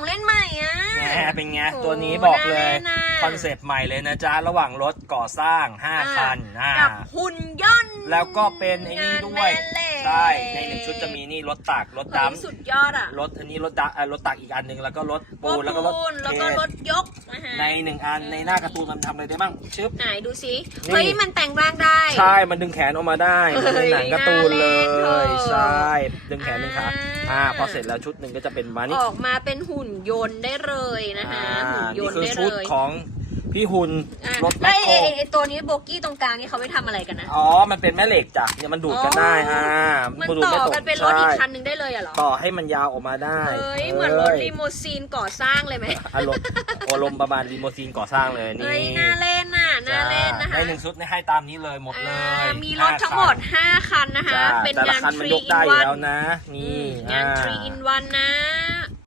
ของเล่นใหม่อะ แหมเป็นไงโอ้ตัวนี้บอกเลย น่าเล่นน่ะ คอนเซปต์ใหม่เลยนะจ๊ะ ระหว่างรถก่อสร้าง 5 คันอ่ากับหุ่นยนต์แล้วก็เป็นไอ้นี่ด้วย งานแม่เหล็กใช่ ในหนึ่งชุดจะมีนี่รถตักรถเฮ้ยดำสุดยอดอะรถอันนี้รถดะเอ่อรถตักอีกอันหนึ่งแล้วก็รถปูนแล้วก็รถปูนแล้วก็เทรถยกนะฮะในหนึ่งอันในหน้าการ์ตูนมันทำอะไรได้บ้างชึบ ไหนดูสินี่ เฮ้ยมันแต่งร่างได้ ใช่ มันดึงแขนออกมาได้เหมือนในหนังการ์ตูนเลเฮ้ย น่าเล่ยนเถอะใช่ดึงแขนดึงขาอ่าอ่าพอเสร็จแล้วชุดหนึ่งก็จะเป็นมานี่ออกมาเป็นหุ่นยนต์ได้เลยนะฮะอ่าหุ่นยนี่นต์คือได้ชุดเลยของพี่หุ่นอะรถแมไอ้คโครไอ้ไอ้ไอ้ตัวนี้โบกี้ตรงกลางนี่เขาไปทำอะไรกันนะ อ๋อ มันเป็นแม่เหล็กจ้ะเนี่ยมันดูดกันได้อ๋ออ่อ่ามันดูดต่อไม่ตกกันเป็นรถอีกใช่คันหนึ่งได้เลยอะเหรอ ต่อให้มันยาวออกมาได้ เฮ้ย เหมือนรถลีโมซีนก่อสร้างเลยไหมอารมณ์อารมณ์ประมาณลีโมซีนก่อสร้างเลยนี่เฮ้ยน่าเล่นน่ะน่ หนึ่งชุดนี่ให้ตามนี้เลยหมดเลยอ่ามีรถห้าทั้งหมดคั5คันนะคะจ้าเป็นแต่ละงานคันมัน3ยก in ได้อยู่แล้ว1นะ นี่งานอ่3 in 1นะ